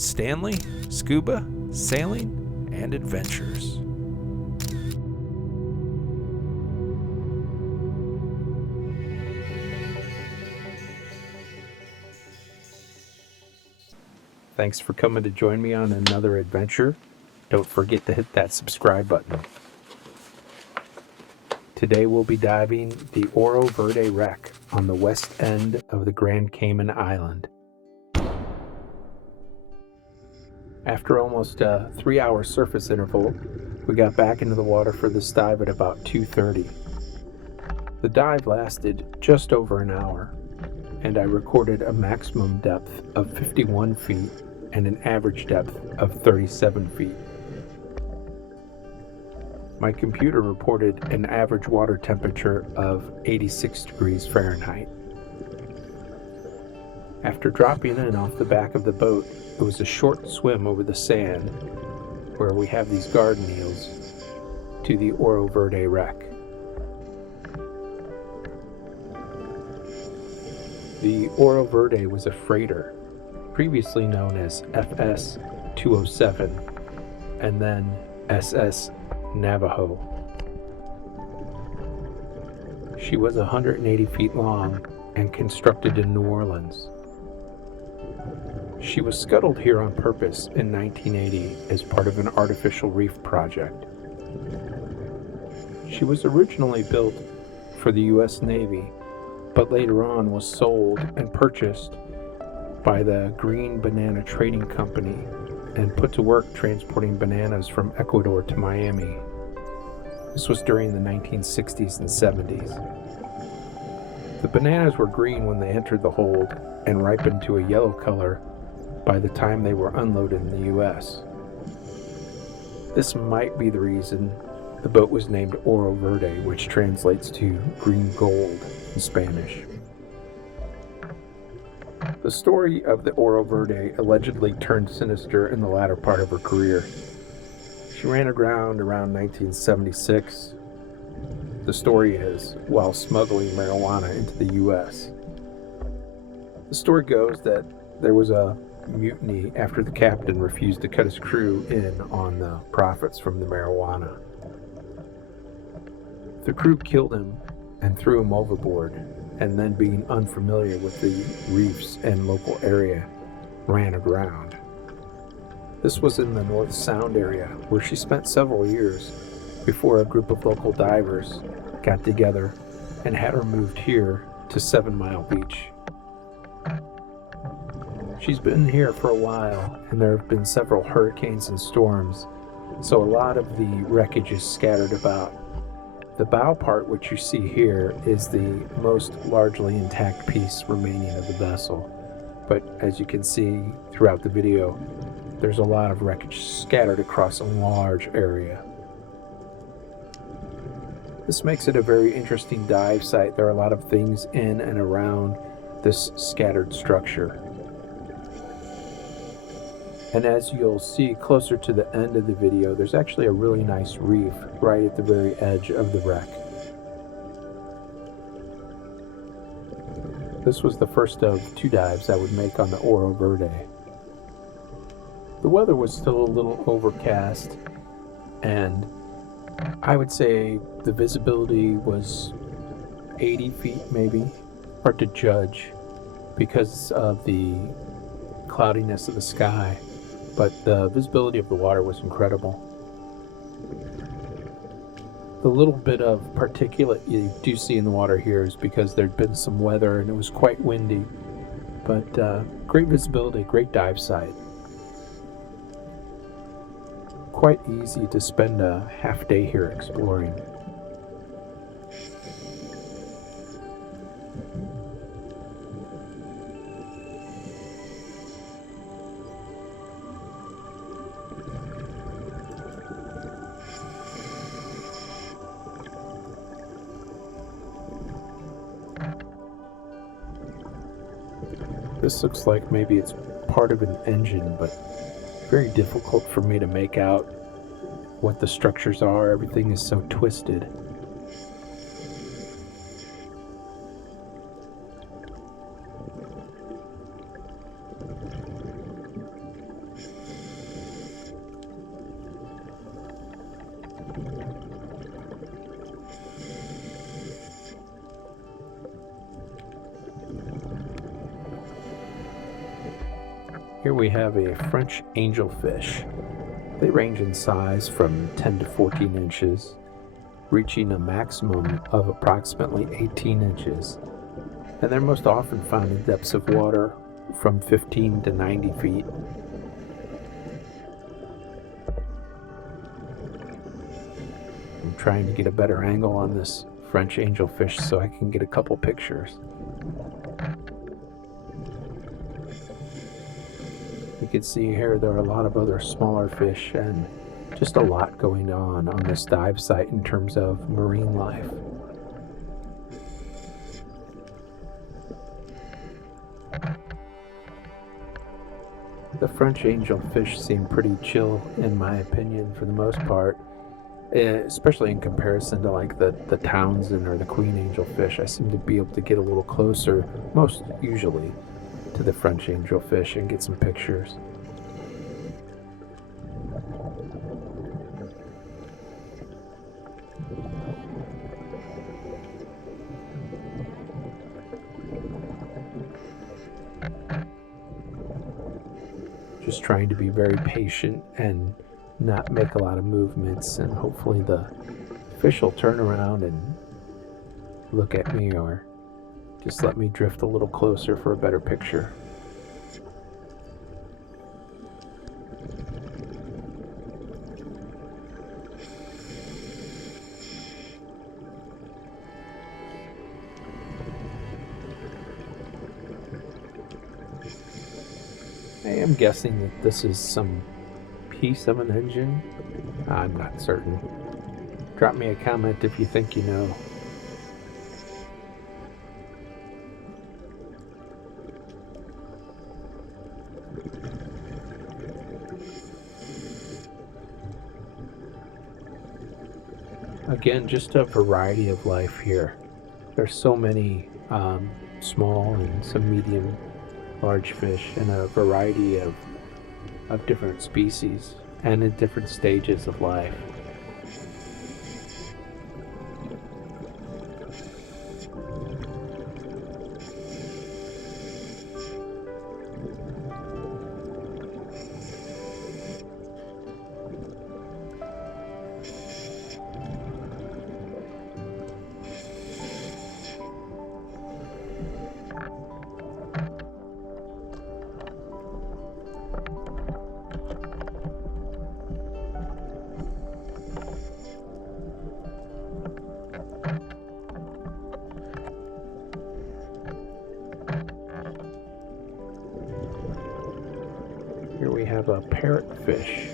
Stanley, Scuba, Sailing, and Adventures. Thanks for coming to join me on another adventure. Don't forget to hit that subscribe button. Today we'll be diving the Oro Verde wreck on the west end of the Grand Cayman Island. After almost a 3-hour surface interval, we got back into the water for this dive at about 2:30. The dive lasted just over an hour, and I recorded a maximum depth of 51 feet and an average depth of 37 feet. My computer reported an average water temperature of 86 degrees Fahrenheit. After dropping in off the back of the boat, it was a short swim over the sand, where we have these garden eels, to the Oro Verde wreck. The Oro Verde was a freighter, previously known as FS 207, and then SS Navajo. She was 180 feet long and constructed in New Orleans. She was scuttled here on purpose in 1980 as part of an artificial reef project. She was originally built for the U.S. Navy, but later on was sold and purchased by the Green Banana Trading Company and put to work transporting bananas from Ecuador to Miami. This was during the 1960s and 70s. The bananas were green when they entered the hold and ripened to a yellow color by the time they were unloaded in the U.S. This might be the reason the boat was named Oro Verde, which translates to green gold in Spanish. The story of the Oro Verde allegedly turned sinister in the latter part of her career. She ran aground around 1976. The story is while smuggling marijuana into the U.S. The story goes that there was a mutiny after the captain refused to cut his crew in on the profits from the marijuana. The crew killed him and threw him overboard, and then, being unfamiliar with the reefs and local area, ran aground. This was in the North Sound area, where she spent several years before a group of local divers got together and had her moved here to 7 Mile Beach. She's been here for a while, and there have been several hurricanes and storms, so a lot of the wreckage is scattered about. The bow part, which you see here, is the most largely intact piece remaining of the vessel, but as you can see throughout the video, there's a lot of wreckage scattered across a large area. This makes it a very interesting dive site. There are a lot of things in and around this scattered structure. And as you'll see closer to the end of the video, there's actually a really nice reef right at the very edge of the wreck. This was the first of 2 dives I would make on the Oro Verde. The weather was still a little overcast, and I would say the visibility was 80 feet maybe. Hard to judge because of the cloudiness of the sky. But the visibility of the water was incredible. The little bit of particulate you do see in the water here is because there'd been some weather and it was quite windy. But great visibility, great dive site. Quite easy to spend a half day here exploring. This looks like maybe it's part of an engine, but very difficult for me to make out what the structures are. Everything is so twisted. Here we have a French angelfish. They range in size from 10 to 14 inches, reaching a maximum of approximately 18 inches, and they're most often found in depths of water from 15 to 90 feet. I'm trying to get a better angle on this French angelfish so I can get a couple pictures. You can see here there are a lot of other smaller fish and just a lot going on this dive site in terms of marine life. The French angelfish seem pretty chill in my opinion for the most part, especially in comparison to like the Townsend or the queen angelfish. I seem to be able to get a little closer, most usually, to the French angelfish and get some pictures. Just trying to be very patient and not make a lot of movements, and hopefully the fish will turn around and look at me or just let me drift a little closer for a better picture. I am guessing that this is some piece of an engine. I'm not certain. Drop me a comment if you think you know. Again, just a variety of life here. There's so many small and some medium large fish and a variety of different species and in different stages of life. Here we have a parrotfish.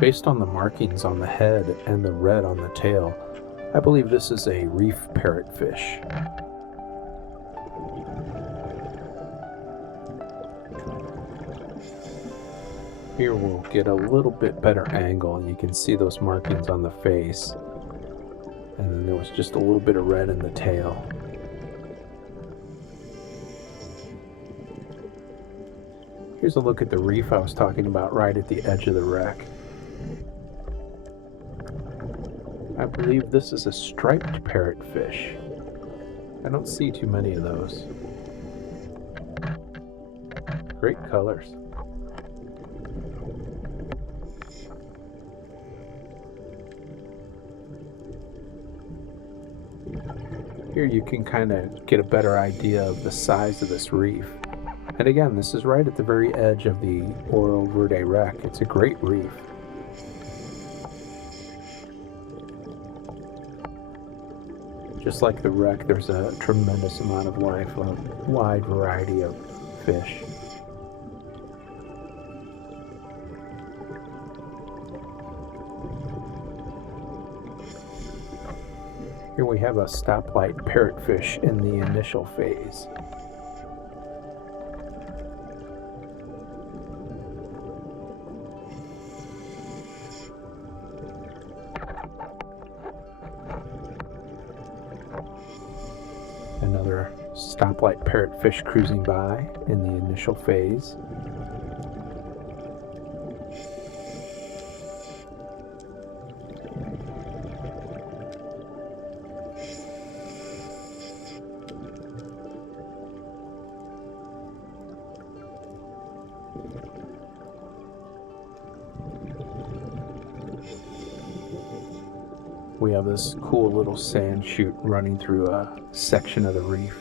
Based on the markings on the head and the red on the tail, I believe this is a reef parrotfish. Here we'll get a little bit better angle and you can see those markings on the face. And then there was just a little bit of red in the tail. Here's a look at the reef I was talking about right at the edge of the wreck. I believe this is a striped parrotfish. I don't see too many of those. Great colors. Here you can kind of get a better idea of the size of this reef. And again, this is right at the very edge of the Oro Verde wreck. It's a great reef. Just like the wreck, there's a tremendous amount of life, a wide variety of fish. Here we have a stoplight parrotfish in the initial phase. Another stoplight parrotfish cruising by in the initial phase. We have this cool little sand chute running through a section of the reef.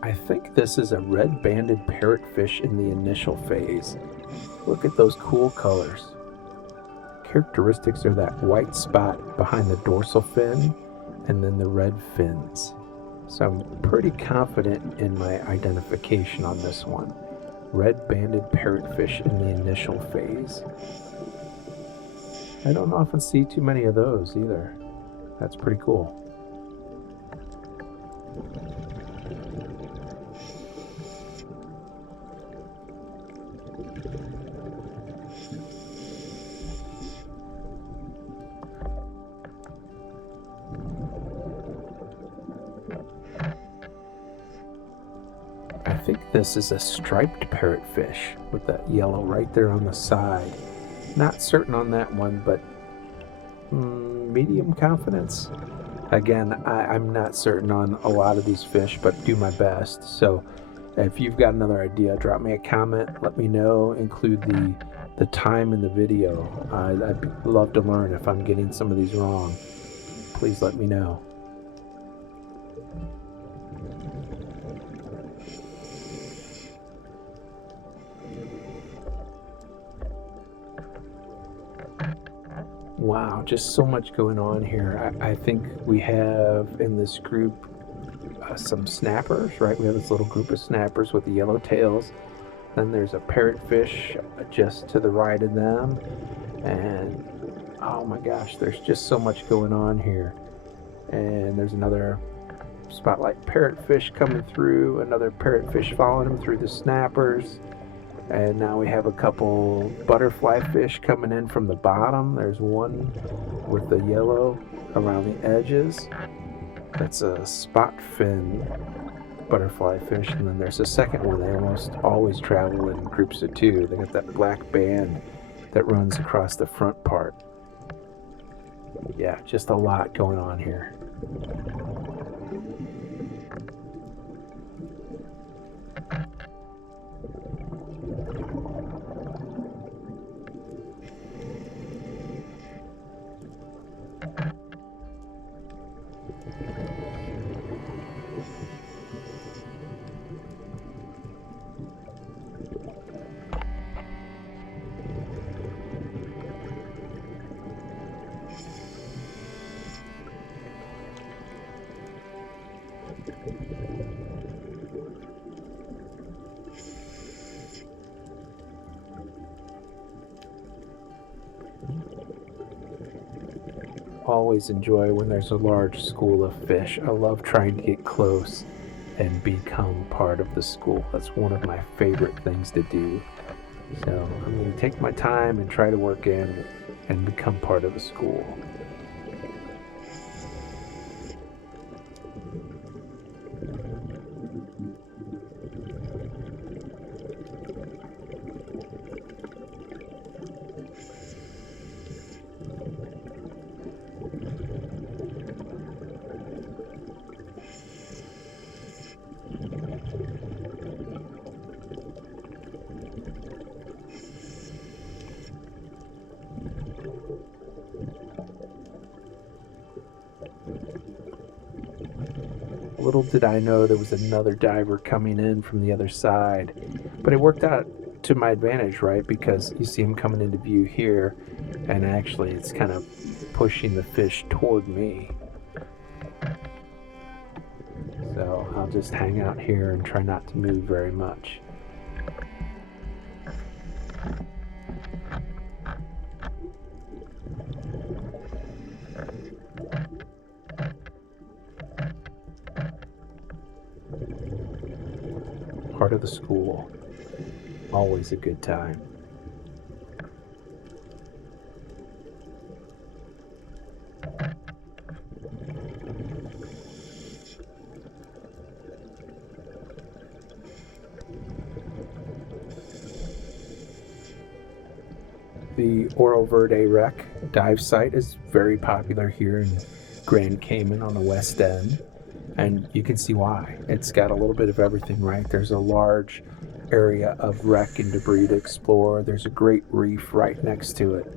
I think this is a red-banded parrotfish in the initial phase. Look at those cool colors. Characteristics are that white spot behind the dorsal fin and then the red fins. So I'm pretty confident in my identification on this one. Red-banded parrotfish in the initial phase. I don't often see too many of those either. That's pretty cool. I think this is a striped parrotfish with that yellow right there on the side. Not certain on that one, but medium confidence. Again, I'm not certain on a lot of these fish, but do my best. So if you've got another idea, drop me a comment, let me know, include the time in the video. I'd love to learn if I'm getting some of these wrong. Please let me know. Wow, just so much going on here. I think we have in this group some snappers, right? We have this little group of snappers with the yellow tails. Then there's a parrotfish just to the right of them. And oh my gosh, there's just so much going on here. And there's another spotlight parrotfish coming through, another parrotfish following him through the snappers. And now we have a couple butterfly fish coming in from the bottom. There's one with the yellow around the edges. That's a spot fin butterfly fish. And then there's a second one. They almost always travel in groups of two. They got that black band that runs across the front part. Yeah, just a lot going on here. Always enjoy when there's a large school of fish. I love trying to get close and become part of the school. That's one of my favorite things to do. So I'm going to take my time and try to work in and become part of the school. Little did I know there was another diver coming in from the other side, but it worked out to my advantage, right? Because you see him coming into view here, and actually it's kind of pushing the fish toward me. So I'll just hang out here and try not to move very much. Part of the school. Always a good time. The Oro Verde Wreck dive site is very popular here in Grand Cayman on the West End, and you can see why. It's got a little bit of everything, right? There's a large area of wreck and debris to explore. There's a great reef right next to it.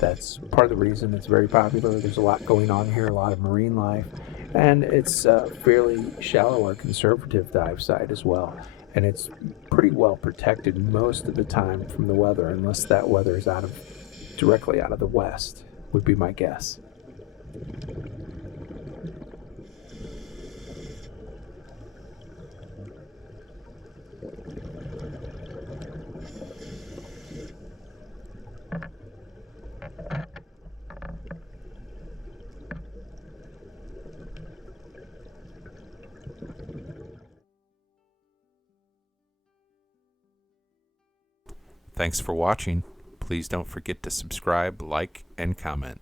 That's part of the reason it's very popular. There's a lot going on here, a lot of marine life, and it's a fairly shallow or conservative dive site as well. And it's pretty well protected most of the time from the weather, unless that weather is directly out of the west, would be my guess. Thanks for watching. Please don't forget to subscribe, like, and comment.